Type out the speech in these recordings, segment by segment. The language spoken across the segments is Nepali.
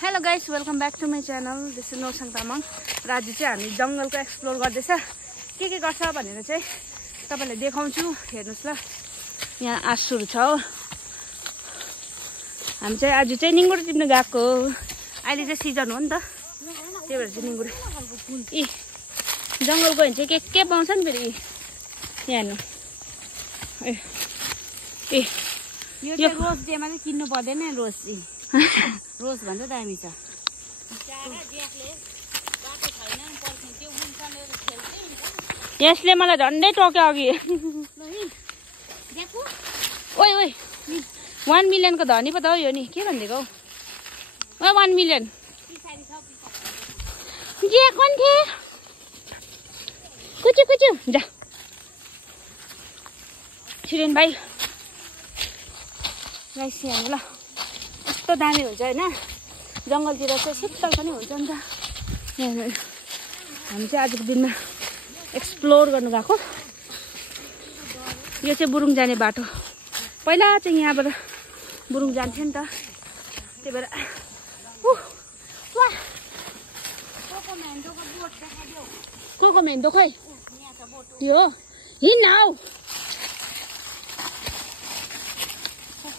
Hello guys, welcome back to my channel. This is Noksang Tamang. र आज चाहिँ हामी जङ्गलको एक्सप्लोर गर्दैछ। के गर्छ भनेर चाहिँ तपाईँलाई देखाउँछु। हेर्नुहोस् ल, यहाँ आँसुहरू छ हो। हामी चाहिँ आज चाहिँ निङ्गुरो टिप्न गएको। अहिले चाहिँ सिजन हो नि त, त्यही भएर चाहिँ निङ्गुरो इ जङ्गलको भने चाहिँ के पाउँछ नि फेरि। यहाँ हेर्नु, ए यो रोज डेमा चाहिँ किन्नु पर्दैन। रोज रोज भन्दा दामी छ। यसले मलाई झन्डै टोक्यो अघि। ओइ ओइ 1 मिलियनको धनी पो त हो यो नि। के भनिदिएको हौ? 1 मिलियन कुचु कुचु जा छिरेन भाइ। राइस हेर्नु ल, कस्तो दामी हुन्छ होइन। जङ्गलतिर चाहिँ शीतल पनि हुन्छ नि त। हामी चाहिँ आजको दिनमा एक्सप्लोर गर्नु गएको। यो चाहिँ बुरुङ जाने बाटो। पहिला चाहिँ यहाँबाट बुरुङ जान्थ्यो नि त, त्यही भएर को मेन्दो खै यो हिँड्न हौ।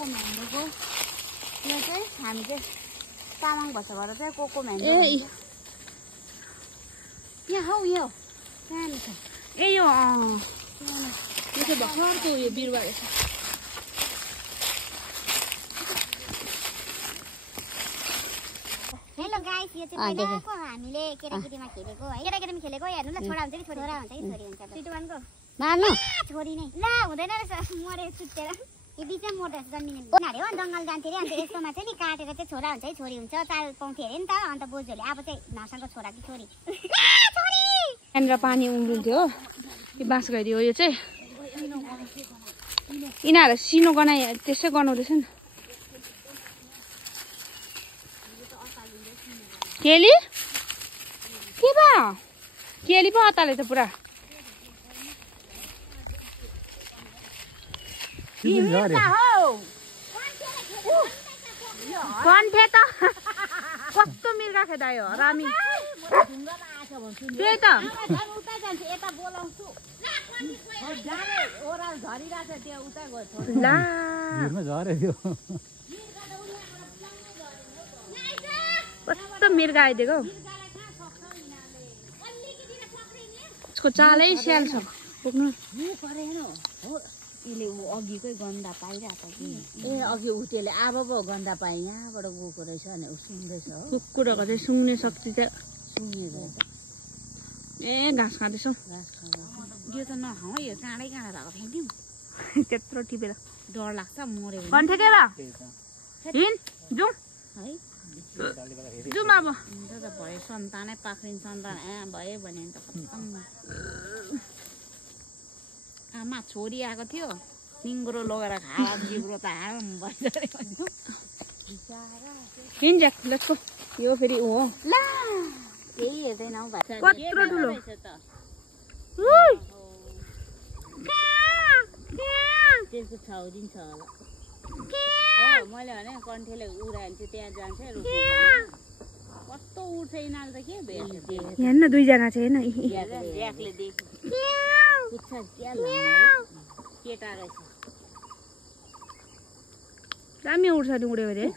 मेन्दोको यो चाहिँ हामी चाहिँ तामाङ भाषाबाट चाहिँ कोको मेन्दो यहाँ हौ। यो कहाँ छ? ए यो चाहिँ भर्खरको यो बिरुवा रहेछ। हेलो गाइस, यो चाहिँ पहिलाको हामीले केटाकेटीमा खेलेको है। केटाकेटीमा खेलेको हेर्नु ल, छोरा हुन्छ कि छोरी हुन्छ कि छोरी हुन्छ। सिटुवानको मार्नु छोरी नै ल हुँदैन रहेछ, मरे छुट्टेर यो बिचमा मोटर जन्मिने उनीहरू हो। जङ्गल जान्थे अरे, अन्त यस्तोमा चाहिँ नि काटेर चाहिँ छोरा हुन्छ कि छोरी हुन्छ चाल पाउँथे अरे नि त। अन्त बोजूले अब चाहिँ नसाको छोरा कि छोरी यहाँनिर पानी उम्रिन्थ्यो हो। यो बाँस घाइरी हो यो चाहिँ। यिनीहरू सिनो गनाइ त्यसै गनाउँदैछ नि। केली के भयो? केली पो अताले त पुरा। कन्ठे त कस्तो मिर्गा खेदायो रामी। त्यही त ला कस्तो मिर्गा आइदिएको। उसको चालै स्याल छ पुग्नु। यसले ऊ अघिकै गन्दा पाइरहेको कि ए अघि ऊ त्यसले अब पो गन्दा पाए यहाँबाट गएको रहेछ भने ऊ सुन्दैछ हो। कुकुरहरूको चाहिँ सुँग्ने शक्ति चाहिँ सुँगेको ए घाँस खाँदैछौँ। यो त नखाउँ है, यो काँडै काँडा भएको फ्याँक्यौँ। त्यत्रो टिपेर डर लाग्छ मऱ्यो कन्ठे के भयो? हिँड जाउँ है। जाउँ अब। त भयो सन्तानै पाख्रिन सन्तान भयो भने त खत्तम। आमा छोरी आएको थियो, निङ्गुरो लगेर खायो, जिब्रो त हाम भइसक्यो भन्नु। हिँड ज्याक लेट्स गो। यो फेरि ऊ हो ला केही हेर्दैन हौ भाइ। कत्रो ठुलो त्यसको छाउरी छ होला। मैले भने कन्ठेले उडायो भने चाहिँ त्यहाँ जान्छ। कस्तो उठ्छ यिनीहरू त के भेट्छ। हेर्न दुईजना छ हेर्न। ज्याकले देख्यो पुच्छा क्या केटा रहेछ। दामी उड्छ नि उड्यो भने।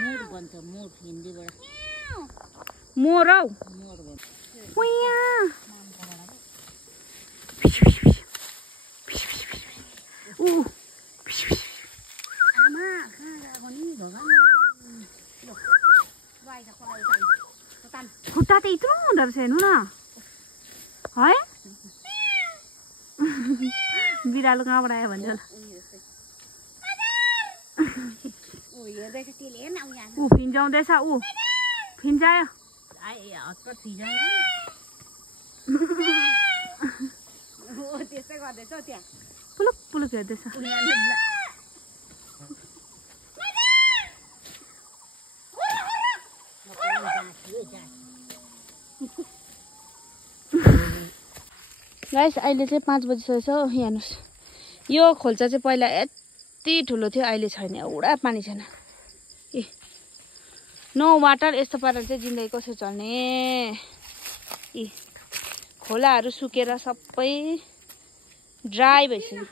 मोर भन्छ, मोर हिन्दीबाट मोर हौ। मोर भन्छ। आमा कहाँ गएको नि भगवान्। खुट्टा त यत्रो हुँदो रहेछ हेर्नु न है। बिरालो कहाँबाट आयो भन्छ होला। ऊ फिन्जाउँदैछ, ऊ फिन्जायो। हतपत फिजाउ त्यस्तै गर्दैछ त्यहाँ पुलुक पुलुक हेर्दैछ। गाइस अहिले चाहिँ 5 बजिसकेको छ। हेर्नुहोस् यो खोल्सा चाहिँ पहिला यति ठुलो थियो, अहिले छैन, एउटा पानी छैन। ए नो वाटर यस्तो पाराले चाहिँ जिन्दगी कसरी चल्ने। ए खोलाहरू सुकेर सबै ड्राई भइसक्यो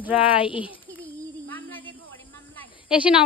ड्राई। एकछिन